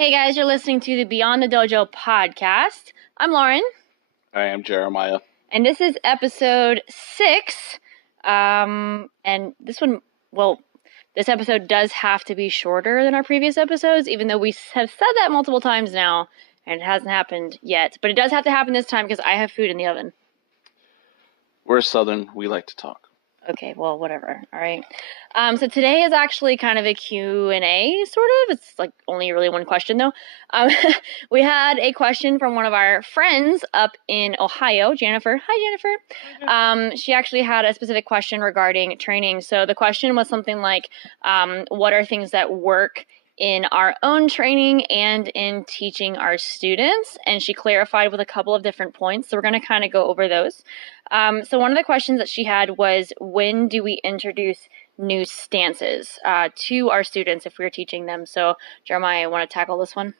Hey guys, you're listening to the Beyond the Dojo podcast. I'm Lauren. I am Jeremiah. And this is episode 6. And this episode does have to be shorter than our previous episodes, even though we have said that multiple times now, and it hasn't happened yet. But it does have to happen this time because I have food in the oven. We're Southern. We like to talk. Okay, well, whatever. All right. So today is actually kind of a Q&A, sort of. It's like only really one question, though. We had a question from one of our friends up in Ohio, Jennifer. Hi, Jennifer. She actually had a specific question regarding training. So the question was something like, what are things that work in our own training and in teaching our students? And she clarified with a couple of different points. So we're going to kind of go over those. So one of the questions that she had was, when do we introduce new stances to our students if we're teaching them? So Jeremiah, want to tackle this one?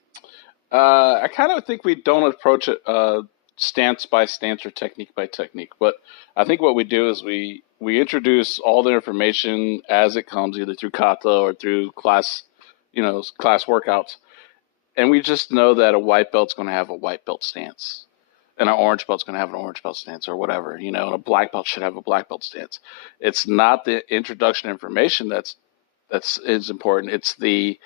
I kind of think we don't approach it stance by stance or technique by technique. But I think what we do is we introduce all the information as it comes, either through kata or through class workouts. And we just know that a white belt's going to have a white belt stance. And an orange belt's going to have an orange belt stance or whatever, and a black belt should have a black belt stance. It's not the introduction information that's is important. It's the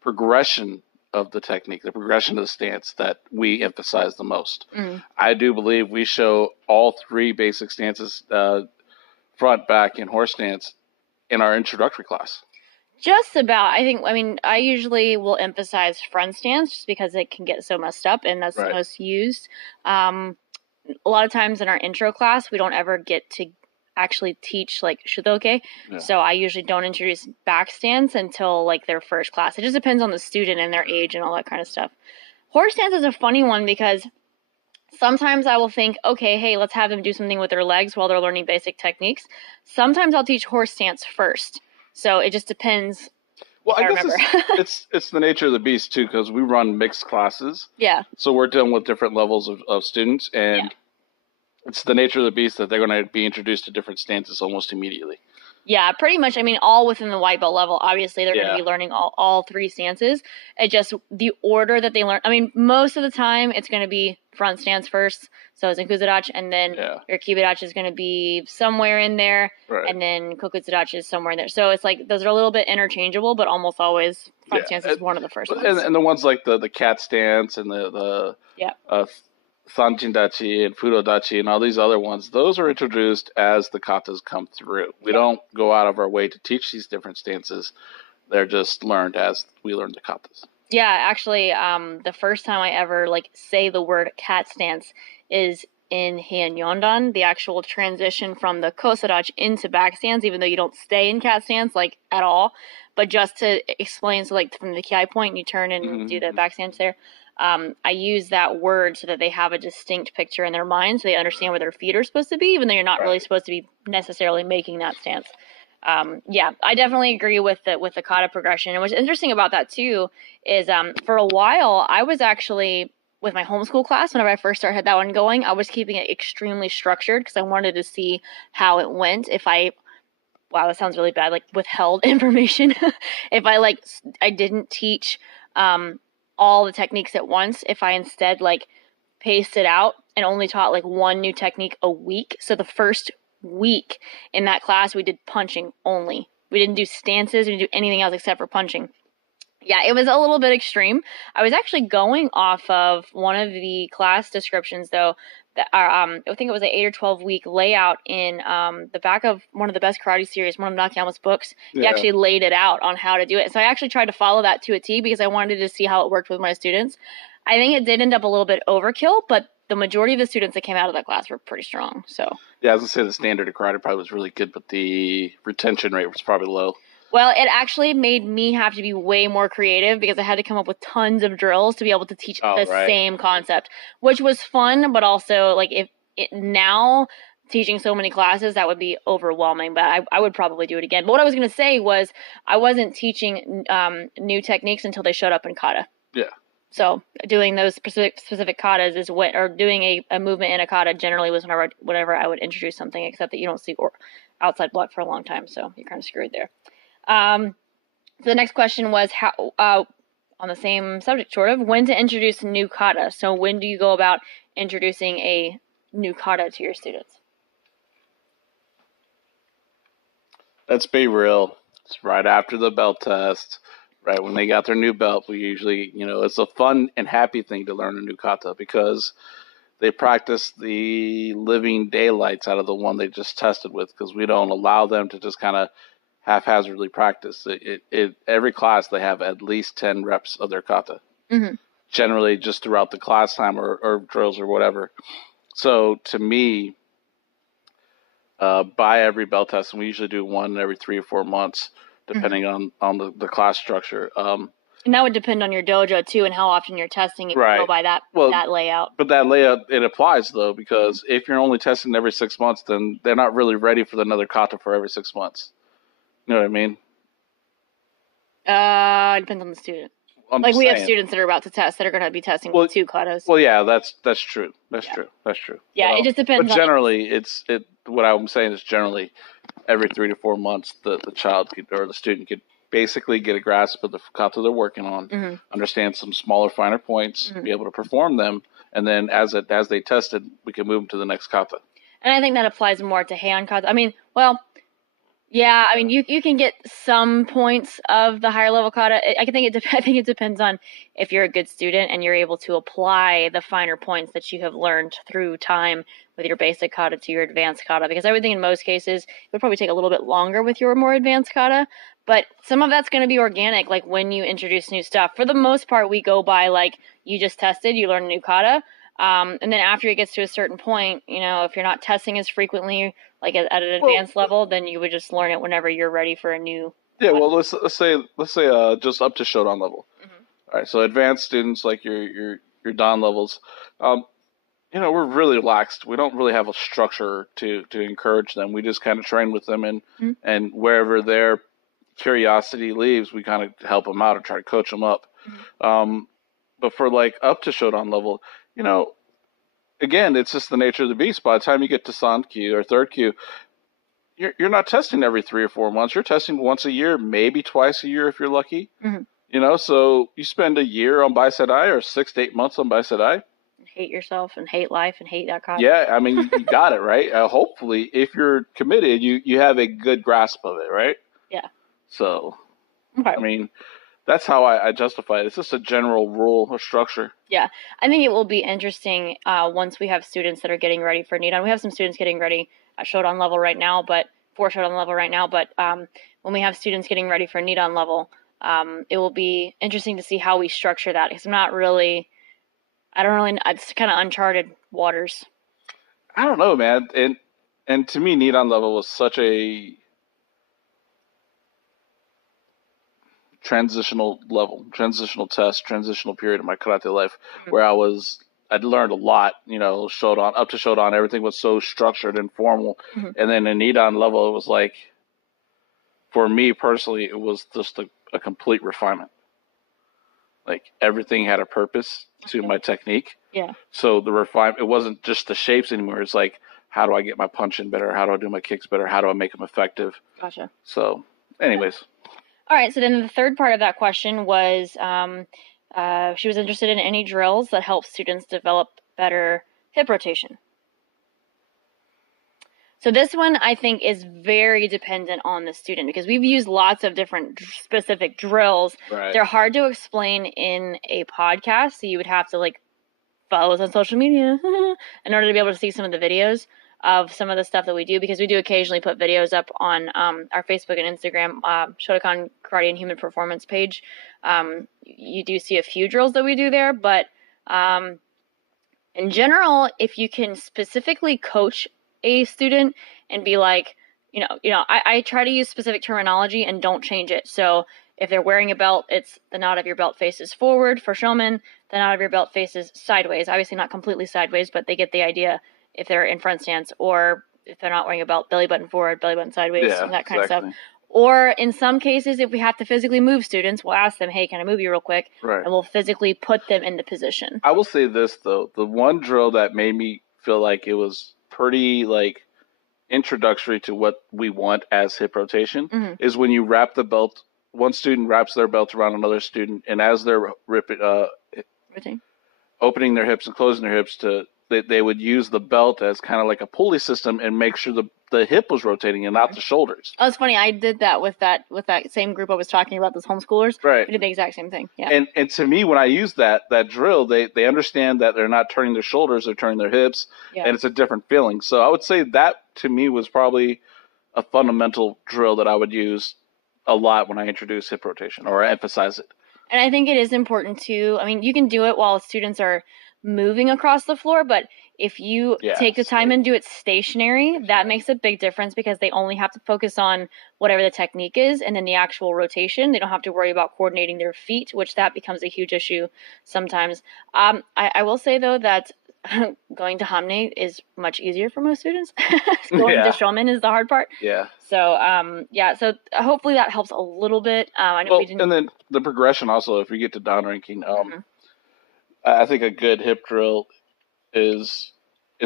progression of the technique, the progression of the stance that we emphasize the most. I do believe we show all three basic stances, front, back, and horse stance, in our introductory class. Just about. I usually will emphasize front stance just because it can get so messed up, and that's the most used. A lot of times in our intro class, we don't ever get to actually teach like shudoke. Yeah. So I usually don't introduce back stance until like their first class. It just depends on the student and their age and all that kind of stuff. Horse stance is a funny one because sometimes I will think, okay, hey, let's have them do something with their legs while they're learning basic techniques. Sometimes I'll teach horse stance first. So it just depends. Well, I guess it's the nature of the beast too, because we run mixed classes. Yeah. So we're dealing with different levels of students, and it's the nature of the beast that they're going to be introduced to different stances almost immediately. Yeah, pretty much. All within the white belt level. Obviously, they're going to be learning all three stances. It just the order that they learn. Most of the time, it's going to be front stance first. So it's in Kuzadachi, and then your Kibidachi is going to be somewhere in there, and then Kokutsudachi is somewhere in there. So it's like those are a little bit interchangeable, but almost always front stance is one of the first ones. And the ones like the cat stance and the Sanchindachi and Fudodachi and all these other ones, those are introduced as the katas come through. We don't go out of our way to teach these different stances. They're just learned as we learn the katas. Yeah, actually, the first time I ever say the word cat stance is in Heian Yondan, the actual transition from the Kosadachi into back stance, even though you don't stay in cat stance at all. But just to explain, so from the ki point, you turn and do the back stance there. I use that word so that they have a distinct picture in their mind, so they understand where their feet are supposed to be, even though you're not really supposed to be necessarily making that stance. I definitely agree with the kata progression. And what's interesting about that too is for a while I was actually with my homeschool class. Whenever I first started that one going, I was keeping it extremely structured because I wanted to see how it went. Wow, that sounds really bad. Withheld information. If I didn't teach all the techniques at once. If I instead paced it out and only taught one new technique a week. So the first week in that class we did punching only. We didn't do stances, we didn't do anything else except for punching. Yeah, it was a little bit extreme. I was actually going off of one of the class descriptions though, that are, I think it was an 8 or 12 week layout in the back of one of the best karate series, one of Nakayama's books. He actually laid it out on how to do it. So I actually tried to follow that to a T because I wanted to see how it worked with my students. I think it did end up a little bit overkill, but the majority of the students that came out of that class were pretty strong. So yeah, I was going to say the standard of karate probably was really good, but the retention rate was probably low. Well, it actually made me have to be way more creative because I had to come up with tons of drills to be able to teach same concept, which was fun, but also now teaching so many classes, that would be overwhelming, but I would probably do it again. But what I was going to say was I wasn't teaching new techniques until they showed up in kata. Yeah. So doing those specific katas is or doing a movement in a kata generally was whenever I would introduce something, except that you don't see outside block for a long time, so you're kind of screwed there. So the next question was how on the same subject, sort of, when to introduce a new kata. So when do you go about introducing a new kata to your students? Let's be real. It's right after the belt test, right when they got their new belt. We usually, it's a fun and happy thing to learn a new kata because they practice the living daylights out of the one they just tested with, because we don't allow them to just kind of haphazardly practice. Every class they have at least 10 reps of their kata, generally just throughout the class time or drills or whatever. So to me, by every belt test, and we usually do one every 3 or 4 months, depending on the class structure. And that would depend on your dojo too, and how often you're testing. If Right. you go by that layout. But that layout, it applies though, because if you're only testing every 6 months, then they're not really ready for another kata for every 6 months. You know what I mean? It depends on the student. We have students that are about to test that are going to be testing with 2 katas. Well, yeah, that's true. That's true. Yeah, it just depends. But generally, what I'm saying is generally every 3 to 4 months, the child or the student could basically get a grasp of the kata they're working on, understand some smaller, finer points, be able to perform them, and then as they tested, we can move them to the next kata. And I think that applies more to heian kata. I mean, you can get some points of the higher level kata. I think it depends on if you're a good student and you're able to apply the finer points that you have learned through time with your basic kata to your advanced kata. Because I would think in most cases it would probably take a little bit longer with your more advanced kata. But some of that's going to be organic, like when you introduce new stuff. For the most part, we go by like you just tested, you learn a new kata. And then after it gets to a certain point, if you're not testing as frequently, like at an advanced level, then you would just learn it whenever you're ready for a new. Yeah, well, let's say just up to Shodan level. All right, so advanced students like your Dan levels, we're really relaxed. We don't really have a structure to encourage them. We just kind of train with them, and wherever their curiosity leaves, we kind of help them out or try to coach them up. But for like up to Shodan level, again, it's just the nature of the beast. By the time you get to Sankyu or third Q, you're not testing every 3 or 4 months. You're testing once a year, maybe twice a year if you're lucky. So you spend a year on Baisedai or 6 to 8 months on Baisedai. Hate yourself and hate life and hate that concept. Yeah, I mean, you got it, right? Hopefully, if you're committed, you have a good grasp of it, right? Yeah. So, okay. I mean, that's how I justify it. It's just a general rule or structure. Yeah. I think it will be interesting once we have students that are getting ready for Nidan. We have some students getting ready at Shodan level right now, but when we have students getting ready for Nidan level, it will be interesting to see how we structure that, because it's kind of uncharted waters. I don't know, man. And to me, Nidan level was such a transitional test, transitional period in my karate life, where I'd learned a lot, Shodan, up to Shodan, everything was so structured and formal. And then in Nidan level, it was like, for me personally, it was just a complete refinement. Like everything had a purpose to my technique. Yeah. So the refinement, it wasn't just the shapes anymore. It's like, how do I get my punch in better? How do I do my kicks better? How do I make them effective? Gotcha. So anyways. All right. So then the third part of that question was, she was interested in any drills that help students develop better hip rotation. So this one, I think, is very dependent on the student, because we've used lots of different specific drills. Right. They're hard to explain in a podcast, so you would have to follow us on social media in order to be able to see some of the videos of some of the stuff that we do, because we do occasionally put videos up on our Facebook and Instagram, Shotokan Karate and Human Performance page. You do see a few drills that we do there, but in general, if you can specifically coach a student and be like, I try to use specific terminology and don't change it. So if they're wearing a belt, it's the knot of your belt faces forward for Shomen, the knot of your belt faces sideways. Obviously not completely sideways, but they get the idea if they're in front stance, or if they're not wearing a belt, belly button forward, belly button sideways, and that kind of stuff. Or in some cases, if we have to physically move students, we'll ask them, hey, can I move you real quick? Right. And we'll physically put them into position. I will say this, though. The one drill that made me feel like it was pretty, introductory to what we want as hip rotation is when you wrap the belt one student wraps their belt around another student, and as they're Routine. opening their hips and closing their hips, they would use the belt as kind of like a pulley system and make sure the hip was rotating and not the shoulders. Oh, it's funny. I did that with that same group I was talking about, those homeschoolers. Right. We did the exact same thing. Yeah. And to me, when I use that drill, they understand that they're not turning their shoulders, they're turning their hips, and it's a different feeling. So I would say that to me was probably a fundamental drill that I would use a lot when I introduce hip rotation or emphasize it. And I think it is important too. I mean, you can do it while students are moving across the floor, but if you take the time and do it stationary, that makes a big difference because they only have to focus on whatever the technique is, and then the actual rotation. They don't have to worry about coordinating their feet, which that becomes a huge issue sometimes. I will say though that going to Hamne is much easier for most students. Going to Shulman is the hard part. Yeah. So so hopefully that helps a little bit. I know we didn't. And then the progression also, if you get to down ranking, I think a good hip drill is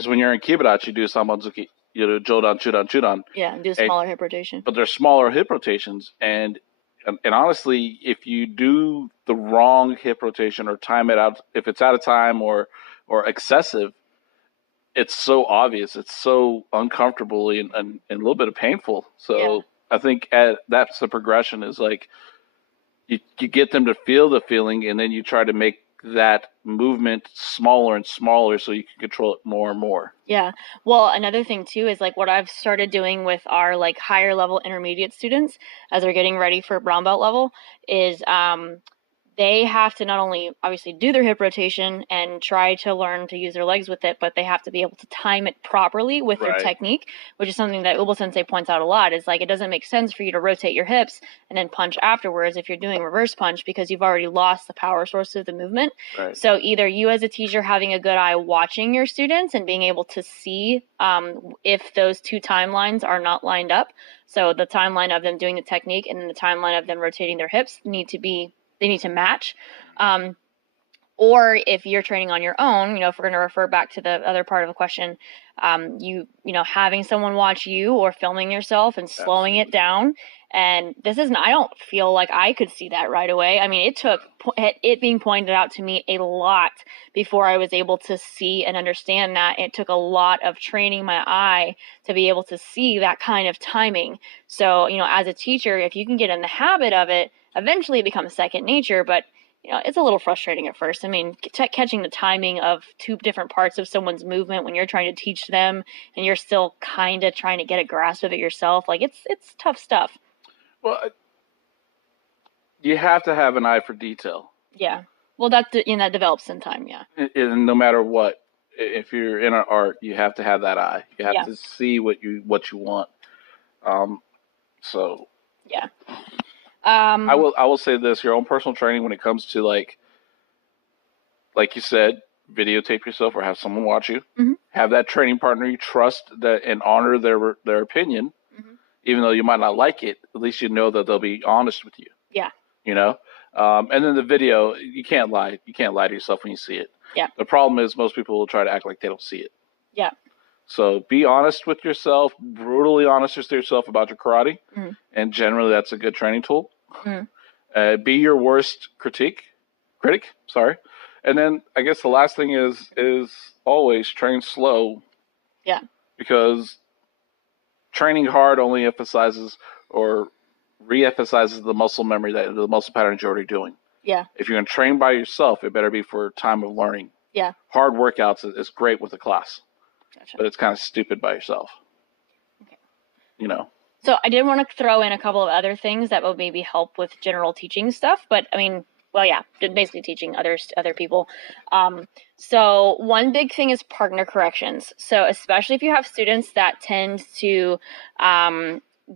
when you're in Kibarachi, you do Samanzuki, you know, Jodan, Chudan, Chudan. Yeah, and do a smaller hip rotation. But they're smaller hip rotations, and honestly, if you do the wrong hip rotation or time it out, if it's out of time or excessive, it's so obvious. It's so uncomfortable and a little bit of painful. So I think that's the progression is like you get them to feel the feeling, and then you try to make that movement smaller and smaller so you can control it more and more. Yeah. Well, another thing too is like what I've started doing with our like higher level intermediate students as they're getting ready for brown belt level is they have to not only obviously do their hip rotation and try to learn to use their legs with it, but they have to be able to time it properly with their technique, which is something that Ubo Sensei points out a lot. Is like it doesn't make sense for you to rotate your hips and then punch afterwards if you're doing reverse punch because you've already lost the power source of the movement. Right. So either you as a teacher having a good eye watching your students and being able to see if those two timelines are not lined up. So the timeline of them doing the technique and then the timeline of them rotating their hips need to match. Or if you're training on your own, you know, if we're going to refer back to the other part of the question, you know, having someone watch you or filming yourself and slowing it down. And I don't feel like I could see that right away. I mean, it took it being pointed out to me a lot before I was able to see and understand that. It took a lot of training my eye to be able to see that kind of timing. So, you know, as a teacher, if you can get in the habit of it, eventually it becomes second nature, but you know, it's a little frustrating at first. I mean, catching the timing of two different parts of someone's movement when you're trying to teach them and you're still kind of trying to get a grasp of it yourself, like it's tough stuff. Well, you have to have an eye for detail. Yeah. Well, that develops in time, yeah. And no matter what, if you're in an art, you have to have that eye. You have to see what you want. So yeah. I will say this: your own personal training when it comes to like you said, videotape yourself or have someone watch you. Mm-hmm. Have that training partner you trust that and honor their opinion, even though you might not like it. At least you know that they'll be honest with you. Yeah. You know, and then the video, you can't lie. You can't lie to yourself when you see it. Yeah. The problem is most people will try to act like they don't see it. Yeah. So be honest with yourself, brutally honest with yourself about your karate, and generally that's a good training tool. Be your worst critic. Sorry, and then I guess the last thing is always train slow. Yeah. Because training hard only emphasizes or re-emphasizes the muscle memory the muscle patterns you're already doing. Yeah. If you're gonna train by yourself, it better be for time of learning. Yeah. Hard workouts is great with a class. Gotcha. But it's kind of stupid by yourself. Okay. You know. So I did want to throw in a couple of other things that will maybe help with general teaching stuff. But I mean, well, yeah, basically teaching other people. So one big thing is partner corrections. So especially if you have students that tend to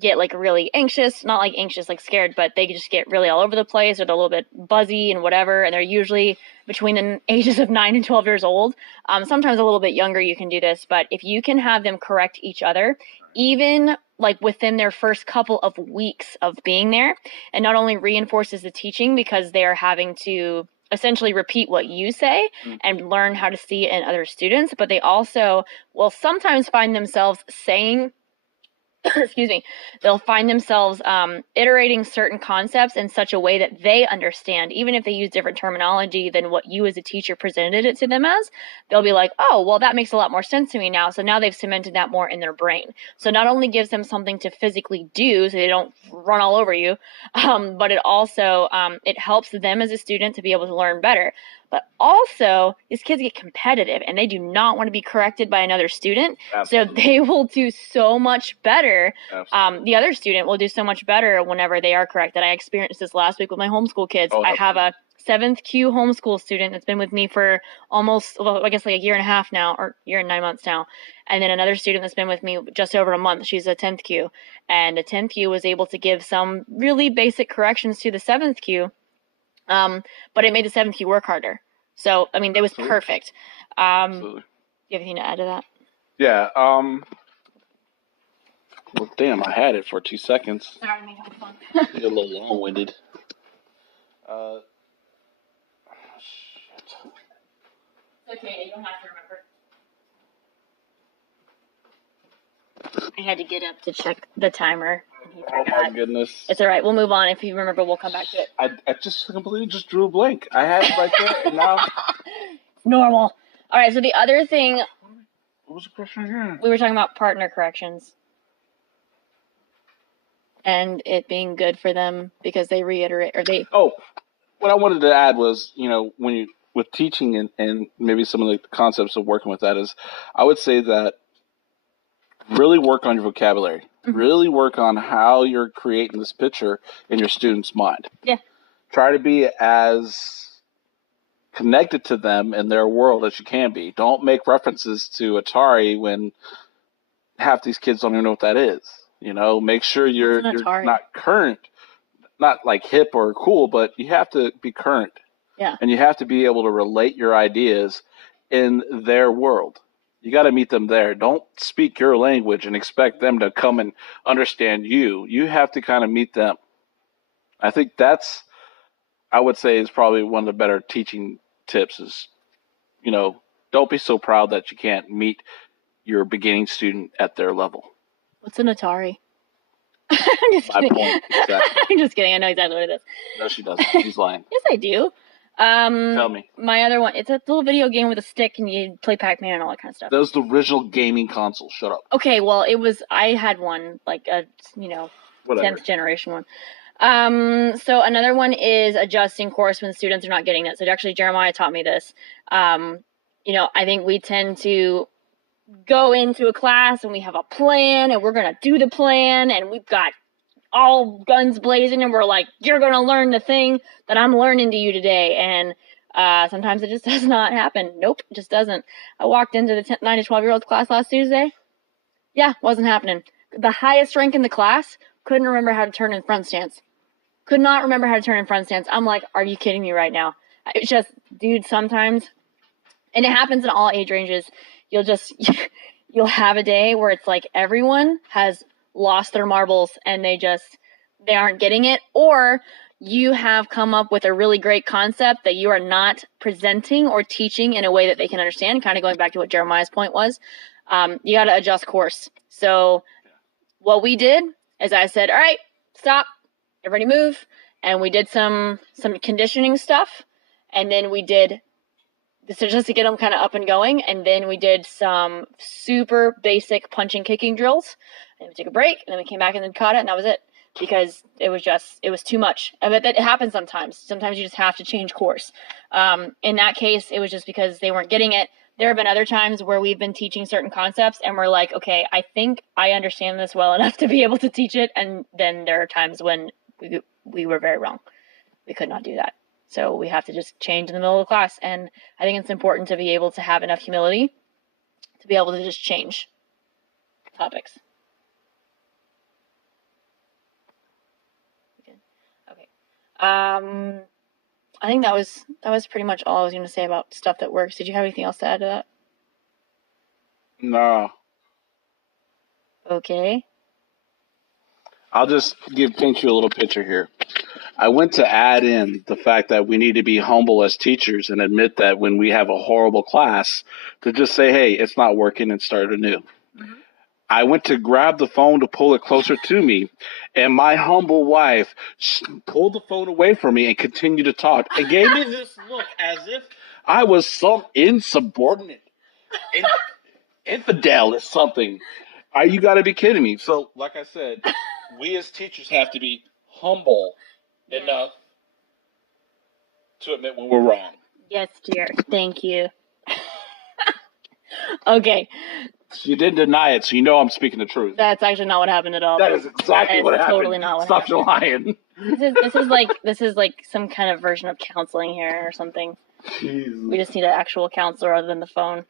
get like really anxious, not like anxious, like scared, but they just get really all over the place or they're a little bit buzzy and whatever. And they're usually between the ages of 9 and 12 years old. Sometimes a little bit younger, you can do this, but if you can have them correct each other, even like within their first couple of weeks of being there, and not only reinforces the teaching because they're having to essentially repeat what you say and learn how to see it in other students, but they also will sometimes find themselves saying excuse me, they'll find themselves iterating certain concepts in such a way that they understand, even if they use different terminology than what you as a teacher presented it to them as. They'll be like, oh, well, that makes a lot more sense to me now. So now they've cemented that more in their brain. So not only gives them something to physically do so they don't run all over you, but it also it helps them as a student to be able to learn better. But also, these kids get competitive and they do not want to be corrected by another student. Absolutely. So they will do so much better. The other student will do so much better whenever they are corrected. I experienced this last week with my homeschool kids. I have a 7th Q homeschool student that's been with me for almost, well, I guess like a year and a half now, or year and 9 months now. And then another student that's been with me just over a month. She's a 10th Q. And the 10th Q was able to give some really basic corrections to the 7th Q. But it made the 7th Q work harder. So, I mean, it was perfect. Absolutely. Do you have anything to add to that? Yeah. Well, damn, I had it for 2 seconds. Sorry, I made it fun. You're a little long-winded. Shit. Okay, you don't have to remember. I had to get up to check the timer. Oh my goodness. It's all right. We'll move on. If you remember, we'll come back to it. I just completely just drew a blank. I had it right there, and now... Normal. All right, so the other thing... What was the question again? We were talking about partner corrections. And it being good for them because they reiterate, or they... Oh, what I wanted to add was, you know, when you... With teaching and maybe some of the concepts of working with that is, I would say that really work on your vocabulary. Mm-hmm. Really work on how you're creating this picture in your student's mind. Yeah. Try to be as connected to them in their world as you can be. Don't make references to Atari when half these kids don't even know what that is. You know, make sure you're not current, not like hip or cool, but you have to be current. Yeah. And you have to be able to relate your ideas in their world. You got to meet them there. Don't speak your language and expect them to come and understand you. You have to kind of meet them. I think that's, I would say, is probably one of the better teaching tips is, you know, don't be so proud that you can't meet your beginning student at their level. What's an Atari? I'm just kidding. Point, exactly. I'm just kidding. I know exactly what it is. No, she doesn't. She's lying. Yes, I do. Tell me. My other one, it's a little video game with a stick and you play Pac-Man and all that kind of stuff. That was the original gaming console. Shut up. Okay, well, I had one, like a, 10th generation one. So another one is adjusting course when students are not getting it. So actually, Jeremiah taught me this. I think we tend to go into a class and we have a plan and we're going to do the plan and we've got all guns blazing and we're like, you're going to learn the thing that I'm learning to you today. And sometimes it just does not happen. Nope, it just doesn't. I walked into the 9 to 12-year-olds class last Tuesday. Yeah, wasn't happening. The highest rank in the class couldn't remember how to turn in front stance. Could not remember how to turn in front stance. I'm like, are you kidding me right now? It's just, dude, sometimes, and it happens in all age ranges, you'll have a day where it's like everyone has lost their marbles and they aren't getting it, or you have come up with a really great concept that you are not presenting or teaching in a way that they can understand, kind of going back to what Jeremiah's point was. You got to adjust course. So what we did is I said, all right, stop, everybody move. And we did some conditioning stuff. And then we did, just to get them kind of up and going. And then we did some super basic punching, kicking drills. And we took a break, and then we came back and then caught it, and that was it. Because it was too much. I mean, that happens sometimes. Sometimes you just have to change course. In that case, it was just because they weren't getting it. There have been other times where we've been teaching certain concepts, and we're like, okay, I think I understand this well enough to be able to teach it. And then there are times when we were very wrong. We could not do that. So we have to just change in the middle of the class. And I think it's important to be able to have enough humility to be able to just change topics. Okay. I think that was pretty much all I was going to say about stuff that works. Did you have anything else to add to that? No. Okay. I'll just paint you a little picture here. I went to add in the fact that we need to be humble as teachers and admit that when we have a horrible class, to just say, hey, it's not working and start anew. Mm-hmm. I went to grab the phone to pull it closer to me, and my humble wife pulled the phone away from me and continued to talk and gave me this look as if I was some insubordinate infidel or something. You got to be kidding me. So, like I said, we as teachers have to be humble enough to admit when we're wrong. Yes, dear. Thank you. Okay. You didn't deny it, so you know I'm speaking the truth. That's actually not what happened at all. That is exactly what happened. Totally not what happened. Stop lying. This is like some kind of version of counseling here or something. Jeez. We just need an actual counselor other than the phone.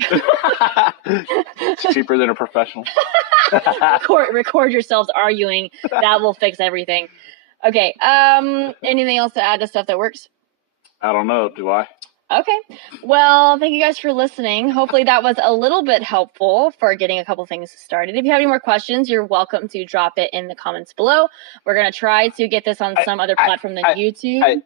It's cheaper than a professional. record yourselves arguing. That will fix everything. Okay. Anything else to add to stuff that works? I don't know. Do I? Okay. Well, thank you guys for listening. Hopefully that was a little bit helpful for getting a couple things started. If you have any more questions, you're welcome to drop it in the comments below. We're going to try to get this on some other platform than YouTube.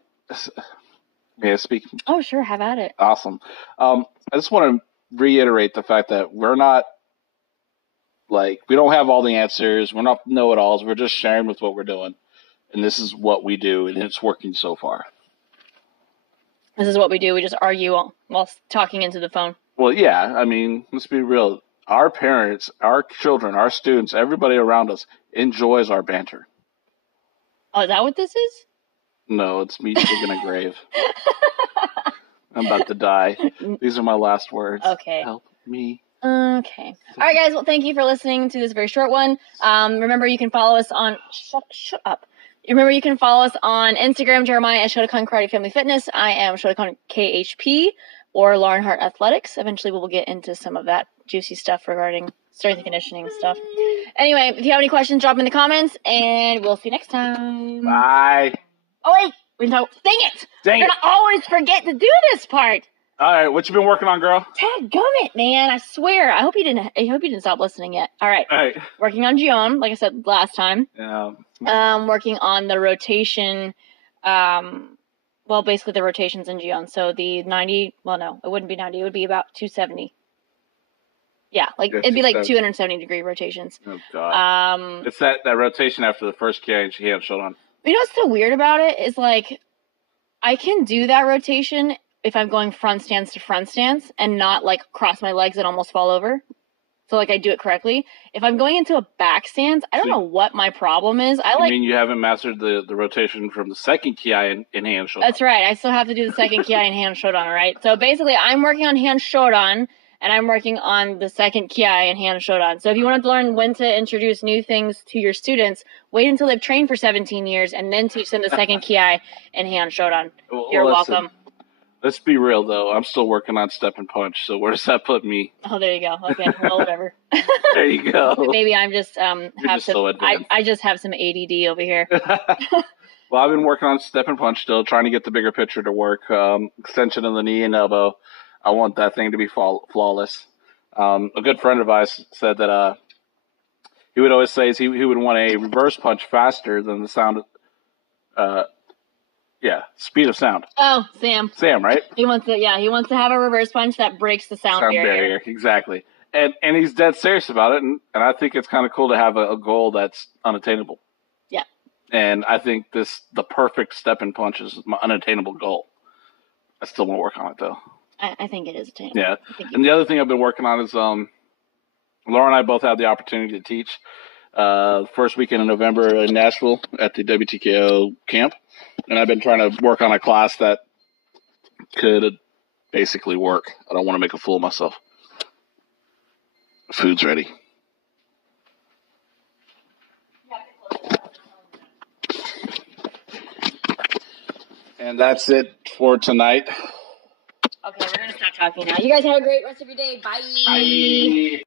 May I speak? Oh, sure. Have at it. Awesome. I just want to reiterate the fact that we're not, we don't have all the answers. We're not know-it-alls. We're just sharing with what we're doing. And this is what we do, and it's working so far. This is what we do. We just argue while talking into the phone. Well, yeah. I mean, let's be real. Our parents, our children, our students, everybody around us enjoys our banter. Oh, is that what this is? No, it's me digging a grave. I'm about to die. These are my last words. Okay. Help me. Okay. All right, guys. Well, thank you for listening to this very short one. Remember, you can follow us on... Shut up. Remember, you can follow us on Instagram, Jeremiah at Shotokan Karate Family Fitness. I am Shotokan KHP or Lauren Hart Athletics. Eventually, we will get into some of that juicy stuff regarding strength and conditioning stuff. Anyway, if you have any questions, drop them in the comments, and we'll see you next time. Bye. Oh, wait. Dang it. We're going to always forget to do this part. All right, what you been working on, girl? Dadgummit, man! I swear. I hope you didn't stop listening yet. All right. Working on Gion, like I said last time. Yeah. Working on the rotation. Basically the rotations in Gion. So the 90. Well, no, it wouldn't be 90. It would be about 270. Yeah, it'd be like 270-degree rotations. Oh God. It's that rotation after the first Ki she had showed on. You know what's so weird about it is I can do that rotation if I'm going front stance to front stance and not cross my legs and almost fall over. So I do it correctly. If I'm going into a back stance, I don't know what my problem is. I mean you haven't mastered the rotation from the second Ki in hand shodan? That's right. I still have to do the second Ki in hand shodan, right? So basically I'm working on hand shodan and I'm working on the second Ki in hand shodan. So if you want to learn when to introduce new things to your students, wait until they've trained for 17 years and then teach them the second Ki in hand shodan. You're welcome. Let's be real, though. I'm still working on step and punch, so where does that put me? Oh, there you go. Okay, well, whatever. There you go. Maybe I'm just I just have some ADD over here. Well, I've been working on step and punch still, trying to get the bigger picture to work. Extension of the knee and elbow. I want that thing to be flawless. A good friend of ours said that he would always say he would want a reverse punch faster than the sound. Speed of sound. Oh, Sam. Sam, right? He wants to have a reverse punch that breaks the sound barrier. Exactly. And he's dead serious about it, and I think it's kind of cool to have a goal that's unattainable. Yeah. And I think the perfect step and punch is my unattainable goal. I still want to work on it, though. I think it is attainable. Yeah. And the other thing I've been working on is Laura and I both had the opportunity to teach first weekend in November in Nashville at the WTKO camp. And I've been trying to work on a class that could basically work. I don't want to make a fool of myself. Food's ready. And that's it for tonight. Okay, we're going to stop talking now. You guys have a great rest of your day. Bye. Bye.